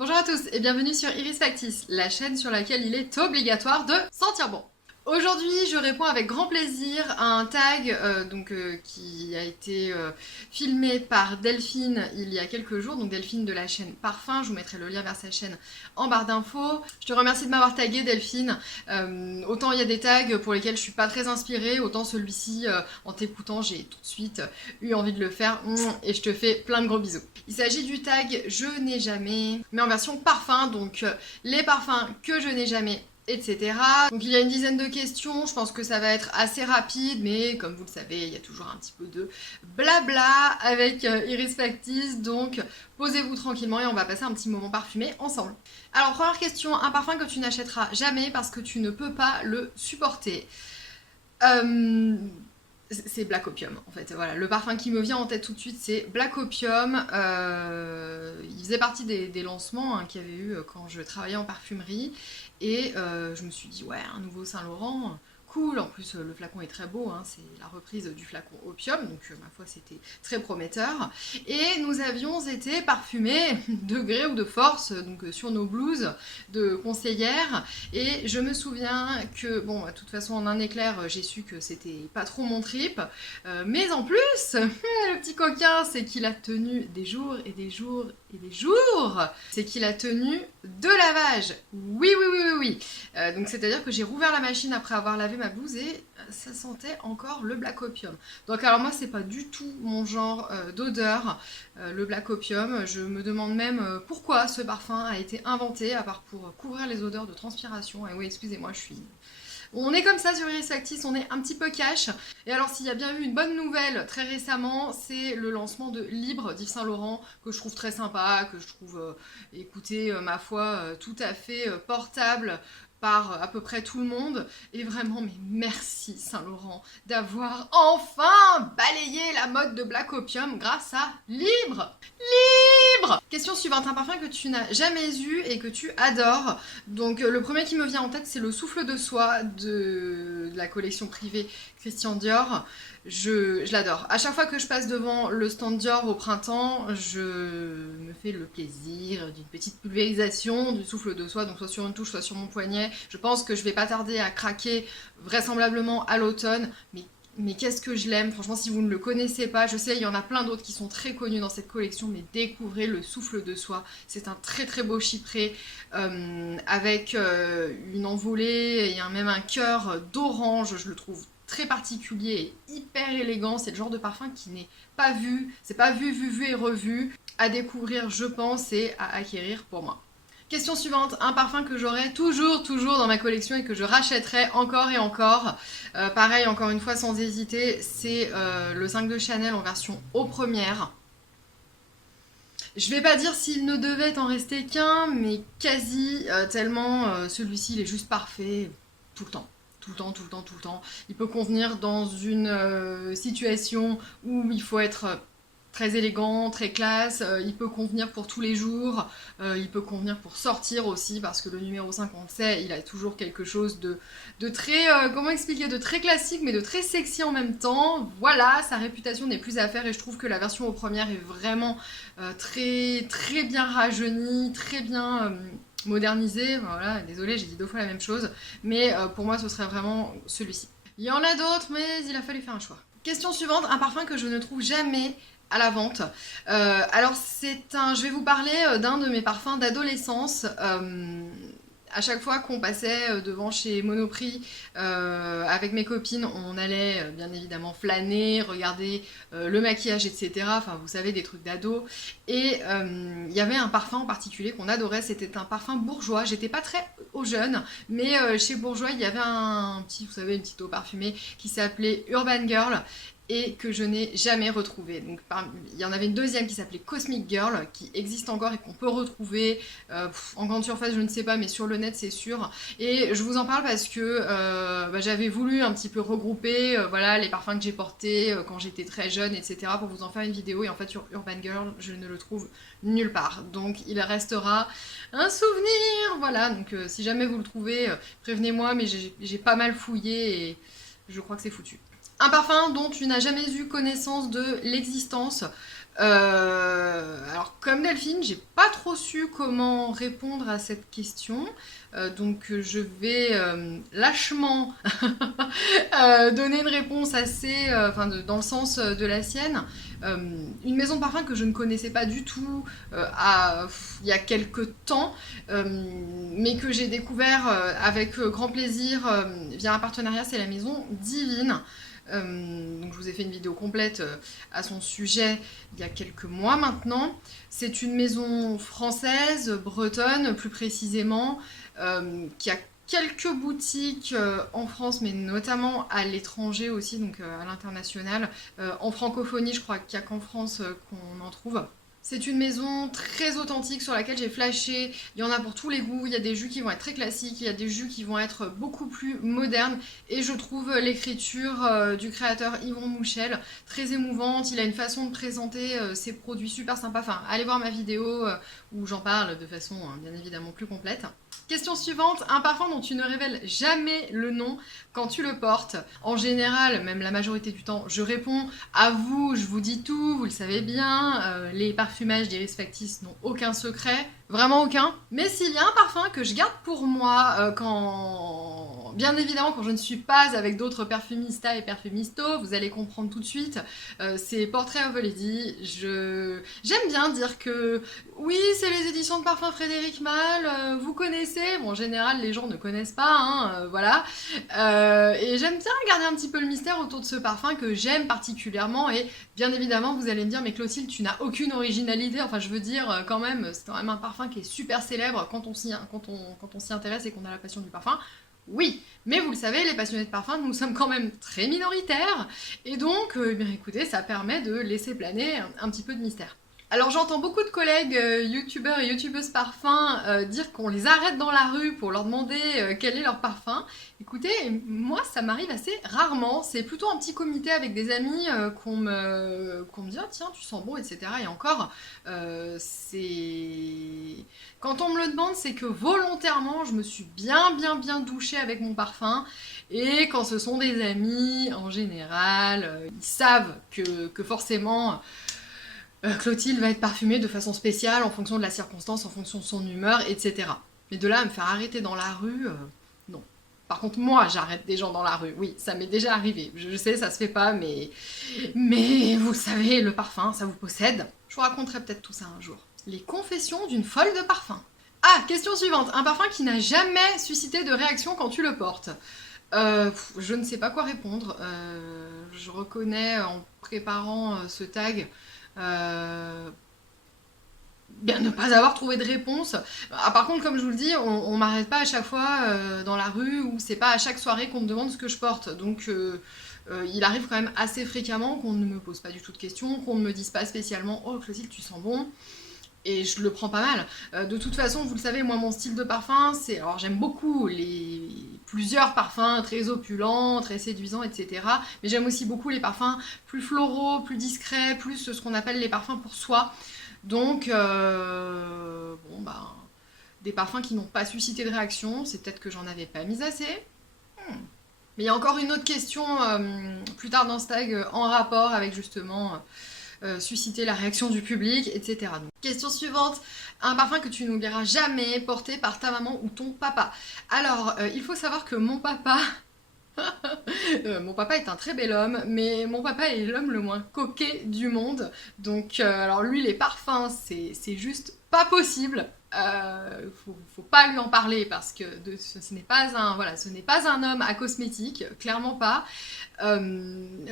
Bonjour à tous et bienvenue sur Iris Factice, la chaîne sur laquelle il est obligatoire de sentir bon. Aujourd'hui, je réponds avec grand plaisir à un tag qui a été filmé par Delphine il y a quelques jours, donc Delphine de la chaîne Parfum, je vous mettrai le lien vers sa chaîne en barre d'infos. Je te remercie de m'avoir tagué Delphine, autant il y a des tags pour lesquels je suis pas très inspirée, autant celui-ci, en t'écoutant, j'ai tout de suite eu envie de le faire et je te fais plein de gros bisous. Il s'agit du tag Je n'ai jamais, mais en version parfum, donc les parfums que je n'ai jamais, etc. Donc il y a une dizaine de questions, je pense que ça va être assez rapide, mais comme vous le savez, il y a toujours un petit peu de blabla avec Iris Factice, donc posez-vous tranquillement et on va passer un petit moment parfumé ensemble. Alors première question, un parfum que tu n'achèteras jamais parce que tu ne peux pas le supporter. C'est Black Opium en fait, voilà, le parfum qui me vient en tête tout de suite c'est Black Opium, il faisait partie des lancements qu'il y avait eu quand je travaillais en parfumerie et je me suis dit ouais, un nouveau Saint Laurent, cool, en plus le flacon est très beau, hein, c'est la reprise du flacon Opium, donc ma foi c'était très prometteur, et nous avions été parfumés de gré ou de force, donc sur nos blouses de conseillères, et je me souviens que, bon, de toute façon en un éclair j'ai su que c'était pas trop mon trip, mais en plus, le petit coquin, c'est qu'il a tenu des jours et des jours et des jours, c'est qu'il a tenu de lavage, oui oui oui oui oui, donc c'est à dire que j'ai rouvert la machine après avoir lavé ma blouse et ça sentait encore le Black Opium. Donc alors moi c'est pas du tout mon genre d'odeur, le Black Opium, je me demande même pourquoi ce parfum a été inventé à part pour couvrir les odeurs de transpiration, et oui excusez-moi je suis... On est comme ça sur Iris Factice, on est un petit peu cash. Et alors s'il y a bien eu une bonne nouvelle très récemment, c'est le lancement de Libre d'Yves Saint Laurent, que je trouve très sympa, que je trouve, écoutez, ma foi, tout à fait portable par à peu près tout le monde. Et vraiment, mais merci Saint Laurent d'avoir enfin balayé la mode de Black Opium grâce à Libre. Question suivante, un parfum que tu n'as jamais eu et que tu adores. Donc le premier qui me vient en tête c'est le Souffle de Soie de la collection privée Christian Dior. Je l'adore. À chaque fois que je passe devant le stand Dior au printemps, je me fais le plaisir d'une petite pulvérisation du Souffle de Soie, donc soit sur une touche, soit sur mon poignet. Je pense que je vais pas tarder à craquer vraisemblablement à l'automne, mais qu'est-ce que je l'aime, franchement si vous ne le connaissez pas, je sais il y en a plein d'autres qui sont très connus dans cette collection, mais découvrez le Souffle de Soie, c'est un très très beau chypré avec une envolée et même un cœur d'orange, je le trouve très particulier et hyper élégant, c'est le genre de parfum qui n'est pas vu, c'est pas vu et revu, à découvrir je pense et à acquérir pour moi. Question suivante, un parfum que j'aurai toujours dans ma collection et que je rachèterai encore et encore. Pareil, encore une fois, sans hésiter, c'est le 5 de Chanel en version eau première. Je vais pas dire s'il ne devait en rester qu'un, mais quasi, tellement celui-ci il est juste parfait tout le temps. Tout le temps, tout le temps, tout le temps. Il peut convenir dans une situation où il faut être très élégant, très classe, il peut convenir pour tous les jours, il peut convenir pour sortir aussi, parce que le numéro 5, on le sait, il a toujours quelque chose de très, comment expliquer, de très classique, mais de très sexy en même temps. Voilà, sa réputation n'est plus à faire, et je trouve que la version aux premières est vraiment très, très bien rajeunie, très bien... modernisée, voilà, désolée j'ai dit 2 fois la même chose, mais pour moi ce serait vraiment celui-ci. Il y en a d'autres, mais il a fallu faire un choix. Question suivante, un parfum que je ne trouve jamais à la vente. Alors je vais vous parler d'un de mes parfums d'adolescence. À chaque fois qu'on passait devant chez Monoprix avec mes copines, on allait bien évidemment flâner, regarder le maquillage, etc. Enfin, vous savez, des trucs d'ado. Et il y avait un parfum en particulier qu'on adorait, c'était un parfum bourgeois. J'étais pas très au jeune, mais chez Bourgeois, il y avait un petit, vous savez, une petite eau parfumée qui s'appelait Urban Girl et que je n'ai jamais retrouvé. Donc, il y en avait une deuxième qui s'appelait Cosmic Girl, qui existe encore et qu'on peut retrouver en grande surface, je ne sais pas, mais sur le net c'est sûr. Et je vous en parle parce que j'avais voulu un petit peu regrouper voilà, les parfums que j'ai portés quand j'étais très jeune, etc. pour vous en faire une vidéo. Et en fait sur Urban Girl, je ne le trouve nulle part. Donc il restera un souvenir, voilà. Donc si jamais vous le trouvez, prévenez-moi, mais j'ai pas mal fouillé et je crois que c'est foutu. Un parfum dont tu n'as jamais eu connaissance de l'existence Alors, comme Delphine, j'ai pas trop su comment répondre à cette question, donc je vais lâchement donner une réponse assez, dans le sens de la sienne. Une maison de parfum que je ne connaissais pas du tout il y a quelques temps, mais que j'ai découvert avec grand plaisir via un partenariat, c'est la maison Divine. Donc je vous ai fait une vidéo complète à son sujet il y a quelques mois maintenant. C'est une maison française, bretonne plus précisément, qui a quelques boutiques en France, mais notamment à l'étranger aussi, donc à l'international. En francophonie, je crois qu'il n'y a qu'en France qu'on en trouve. C'est une maison très authentique sur laquelle j'ai flashé. Il y en a pour tous les goûts. Il y a des jus qui vont être très classiques, il y a des jus qui vont être beaucoup plus modernes. Et je trouve l'écriture du créateur Yvon Mouchel très émouvante. Il a une façon de présenter ses produits super sympa. Enfin, allez voir ma vidéo où j'en parle de façon bien évidemment plus complète. Question suivante, un parfum dont tu ne révèles jamais le nom quand tu le portes. En général, même la majorité du temps, je réponds à vous, je vous dis tout, vous le savez bien, les parfumages d'Iris Factis n'ont aucun secret, vraiment aucun. Mais s'il y a un parfum que je garde pour moi quand... Bien évidemment, quand je ne suis pas avec d'autres perfumistas et perfumistos, vous allez comprendre tout de suite, c'est Portrait of a Lady. J'aime bien dire que oui, c'est les éditions de parfum Frédéric Malle, vous connaissez, bon en général les gens ne connaissent pas, hein, voilà. Et j'aime bien garder un petit peu le mystère autour de ce parfum que j'aime particulièrement, et bien évidemment vous allez me dire mais Clotilde tu n'as aucune originalité, enfin je veux dire quand même, c'est quand même un parfum qui est super célèbre quand on s'y intéresse et qu'on a la passion du parfum. Oui, mais vous le savez, les passionnés de parfum, nous sommes quand même très minoritaires, et donc, bien écoutez, ça permet de laisser planer un petit peu de mystère. Alors j'entends beaucoup de collègues youtubeurs et youtubeuses parfums dire qu'on les arrête dans la rue pour leur demander quel est leur parfum. Écoutez, moi ça m'arrive assez rarement, c'est plutôt un petit comité avec des amis qu'on me dit ah, tiens tu sens bon, etc. Et encore, c'est... Quand on me le demande, c'est que volontairement je me suis bien douchée avec mon parfum. Et quand ce sont des amis, en général, ils savent que forcément... Clotilde va être parfumée de façon spéciale en fonction de la circonstance, en fonction de son humeur, etc. Mais de là à me faire arrêter dans la rue, non. Par contre, moi, j'arrête des gens dans la rue. Oui, ça m'est déjà arrivé. Je sais, ça se fait pas, mais vous le savez, le parfum, ça vous possède. Je vous raconterai peut-être tout ça un jour. Les confessions d'une folle de parfum. Ah, question suivante. Un parfum qui n'a jamais suscité de réaction quand tu le portes. Je ne sais pas quoi répondre. Je reconnais en préparant ce tag bien ne pas avoir trouvé de réponse. Ah, par contre, comme je vous le dis, on m'arrête pas à chaque fois dans la rue, ou c'est pas à chaque soirée qu'on me demande ce que je porte. Donc il arrive quand même assez fréquemment qu'on ne me pose pas du tout de questions, qu'on ne me dise pas spécialement oh Clotilde tu sens bon. Et je le prends pas mal. De toute façon, vous le savez, moi, mon style de parfum, c'est... Alors, j'aime beaucoup les plusieurs parfums très opulents, très séduisants, etc. Mais j'aime aussi beaucoup les parfums plus floraux, plus discrets, plus ce qu'on appelle les parfums pour soi. Donc, des parfums qui n'ont pas suscité de réaction, c'est peut-être que j'en avais pas mis assez. Mais il y a encore une autre question plus tard dans ce tag en rapport avec justement... susciter la réaction du public, etc. Donc, question suivante, un parfum que tu n'oublieras jamais porté par ta maman ou ton papa. Alors, il faut savoir que mon papa... mon papa est un très bel homme, mais mon papa est l'homme le moins coquet du monde. Donc, alors lui, les parfums, c'est juste pas possible. Faut pas lui en parler parce que ce n'est pas un homme à cosmétique, clairement pas.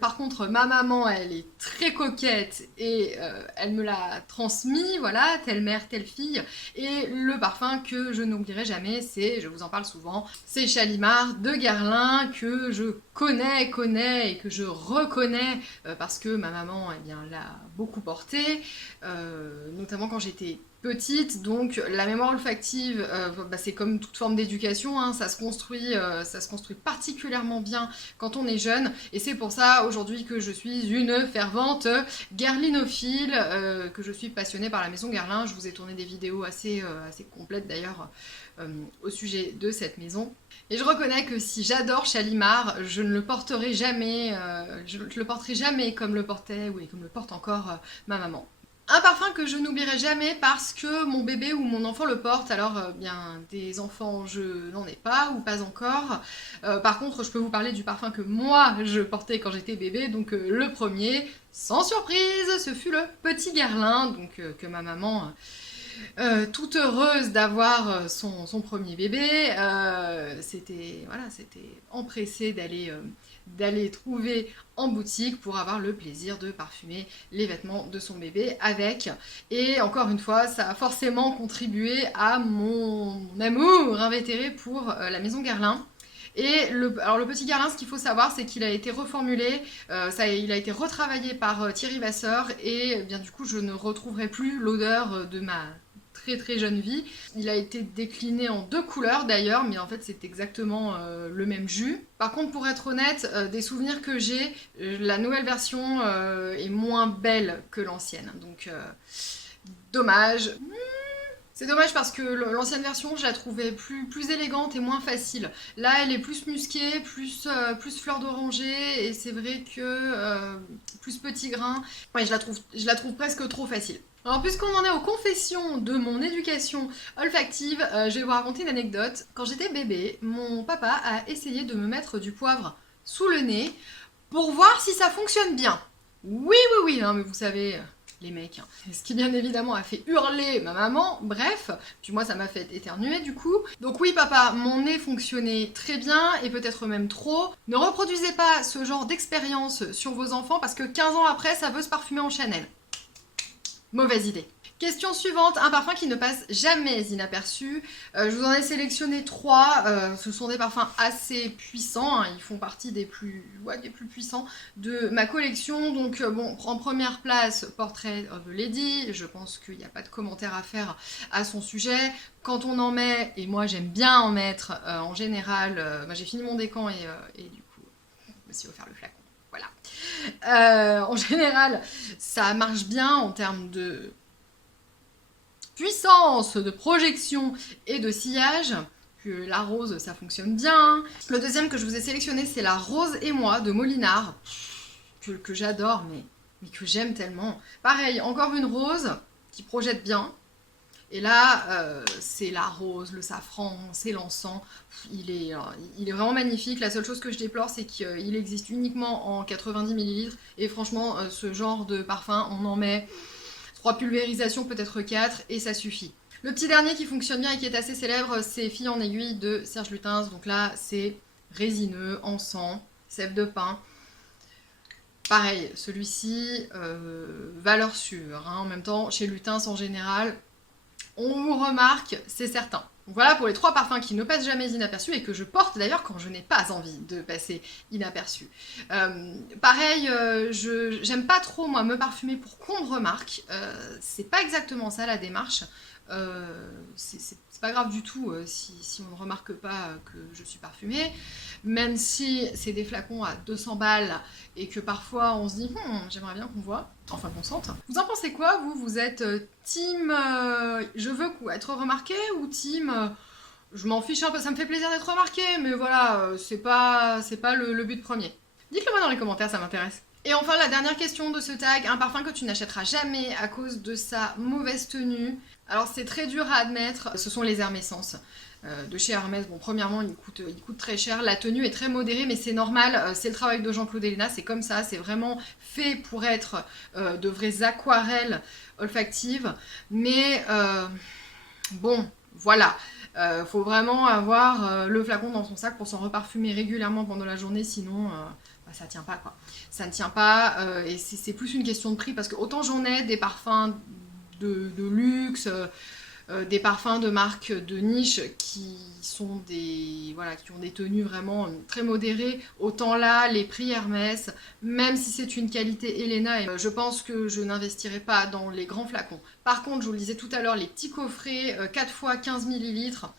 Par contre, ma maman, elle est très coquette et elle me l'a transmis, voilà, telle mère, telle fille. Et le parfum que je n'oublierai jamais, je vous en parle souvent, c'est Shalimar de Guerlain que je connais et que je reconnais parce que ma maman, eh bien, l'a beaucoup porté, notamment quand j'étais petite, donc la mémoire olfactive, c'est comme toute forme d'éducation, hein, ça se construit particulièrement bien quand on est jeune, et c'est pour ça aujourd'hui que je suis une fervente guerlinophile, que je suis passionnée par la maison Guerlain. Je vous ai tourné des vidéos assez complètes d'ailleurs au sujet de cette maison. Et je reconnais que si j'adore Shalimar, je ne le porterai jamais, comme le portait, oui, comme le porte encore ma maman. Un parfum que je n'oublierai jamais parce que mon bébé ou mon enfant le porte. Alors bien des enfants je n'en ai pas ou pas encore. Par contre je peux vous parler du parfum que moi je portais quand j'étais bébé. Donc le premier, sans surprise, ce fut le Petit Guerlain. Donc que ma maman, toute heureuse d'avoir son premier bébé, c'était empressée d'aller trouver en boutique pour avoir le plaisir de parfumer les vêtements de son bébé avec. Et encore une fois, ça a forcément contribué à mon amour invétéré pour la maison Guerlain. Et le Petit Guerlain, ce qu'il faut savoir, c'est qu'il a été reformulé, il a été retravaillé par Thierry Vasseur, et bien du coup je ne retrouverai plus l'odeur de ma très jeune vie. Il a été décliné en 2 couleurs d'ailleurs, mais en fait c'est exactement le même jus. Par contre, pour être honnête, des souvenirs que j'ai, la nouvelle version est moins belle que l'ancienne, donc dommage. C'est dommage parce que l'ancienne version, je la trouvais plus élégante et moins facile. Là, elle est plus musquée, plus fleur d'oranger, et c'est vrai que plus petit grain. Ouais, je la trouve presque trop facile. Alors, puisqu'on en est aux confessions de mon éducation olfactive, je vais vous raconter une anecdote. Quand j'étais bébé, mon papa a essayé de me mettre du poivre sous le nez pour voir si ça fonctionne bien. Oui, hein, mais vous savez, les mecs. Hein. Ce qui bien évidemment a fait hurler ma maman, bref, puis moi ça m'a fait éternuer du coup. Donc oui papa, mon nez fonctionnait très bien, et peut-être même trop. Ne reproduisez pas ce genre d'expérience sur vos enfants parce que 15 ans après ça veut se parfumer en Chanel. Mauvaise idée. Question suivante, un parfum qui ne passe jamais inaperçu. Je vous en ai sélectionné 3. Ce sont des parfums assez puissants. Hein. Ils font partie des plus puissants de ma collection. Donc bon, en première place, Portrait of a Lady. Je pense qu'il n'y a pas de commentaire à faire à son sujet. Quand on en met, et moi j'aime bien en mettre, en général, j'ai fini mon décan et du coup, je me suis offert le flacon. Voilà. En général, ça marche bien en termes de puissance, de projection et de sillage. Puis la rose, ça fonctionne bien. Le deuxième que je vous ai sélectionné, c'est la Rose et moi de Molinard, que j'adore, mais que j'aime tellement. Pareil, encore une rose qui projette bien. Et là, c'est la rose, le safran, c'est l'encens. Il est vraiment magnifique. La seule chose que je déplore, c'est qu'il existe uniquement en 90 ml. Et franchement, ce genre de parfum, on en met 3 pulvérisations, peut-être 4, et ça suffit. Le petit dernier qui fonctionne bien et qui est assez célèbre, c'est Fille en aiguille de Serge Lutens. Donc là, c'est résineux, encens, sève de pin. Pareil, celui-ci, valeur sûre. Hein. En même temps, chez Lutens en général, on vous remarque, c'est certain. Donc voilà pour les 3 parfums qui ne passent jamais inaperçus et que je porte d'ailleurs quand je n'ai pas envie de passer inaperçu. Pareil, j'aime pas trop moi me parfumer pour qu'on me remarque. C'est pas exactement ça la démarche. C'est pas grave du tout si on ne remarque pas que je suis parfumée, même si c'est des flacons à 200 balles et que parfois on se dit j'aimerais bien qu'on voit, enfin qu'on sente. Vous en pensez quoi, vous êtes team je veux être remarqué ou team je m'en fiche un peu, ça me fait plaisir d'être remarqué, mais voilà, c'est pas le but premier. Dites-le moi dans les commentaires, ça m'intéresse. Et enfin la dernière question de ce tag, un parfum que tu n'achèteras jamais à cause de sa mauvaise tenue. Alors c'est très dur à admettre, ce sont les Hermescence de chez Hermès. Bon, premièrement, il coûte très cher, la tenue est très modérée, mais c'est normal, c'est le travail de Jean-Claude Ellena, c'est comme ça, c'est vraiment fait pour être de vraies aquarelles olfactives, mais bon, voilà. Faut vraiment avoir le flacon dans son sac pour s'en reparfumer régulièrement pendant la journée, sinon ça tient pas quoi. Ça ne tient pas, et c'est plus une question de prix, parce que autant j'en ai des parfums de luxe, des parfums de marques de niche qui sont qui ont des tenues vraiment très modérées. Autant là, les prix Hermès, même si c'est une qualité Helena, je pense que je n'investirai pas dans les grands flacons. Par contre, je vous le disais tout à l'heure, les petits coffrets 4 fois 15 millilitres,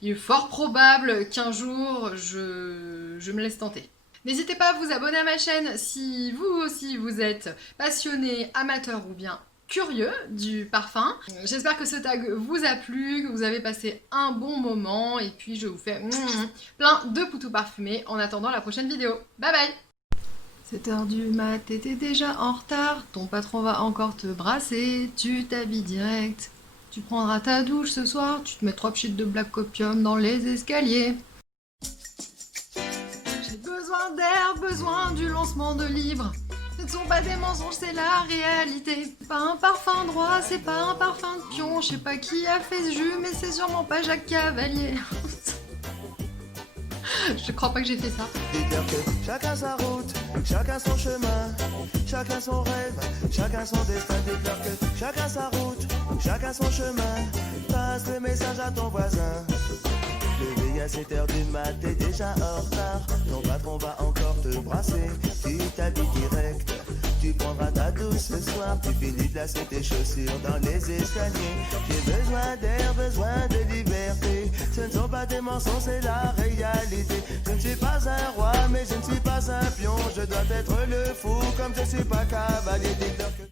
il est fort probable qu'un jour, je me laisse tenter. N'hésitez pas à vous abonner à ma chaîne si vous aussi vous êtes passionné, amateur ou bien curieux du parfum. J'espère que ce tag vous a plu, que vous avez passé un bon moment et puis je vous fais plein de poutous parfumés en attendant la prochaine vidéo. Bye bye! 7h du mat, t'étais déjà en retard, ton patron va encore te brasser, tu t'habilles direct. Tu prendras ta douche ce soir, tu te mets 3 pchits de Black Copium dans les escaliers. J'ai besoin d'air, besoin du lancement de livres. Ce ne sont pas des mensonges, c'est la réalité. C'est pas un parfum droit, c'est pas un parfum de pion. Je sais pas qui a fait ce jus, mais c'est sûrement pas Jacques Cavalier. Je crois pas que j'ai fait ça. Dis-leur que chacun sa route, chacun son chemin, chacun son rêve, chacun son destin. Dis-leur que chacun sa route, chacun son chemin. Passe le message à ton voisin. Levé à 7h du mat, t'es déjà en retard. Ton patron va encore te brasser. Tu t'habilles direct. Tu prendras ta douche ce soir. Tu finis de lasser tes chaussures dans les escaliers. J'ai besoin d'air, besoin de liberté. Ce ne sont pas des mensonges, c'est la réalité. Je ne suis pas un roi, mais je ne suis pas un pion. Je dois être le fou, comme je suis pas cavalier.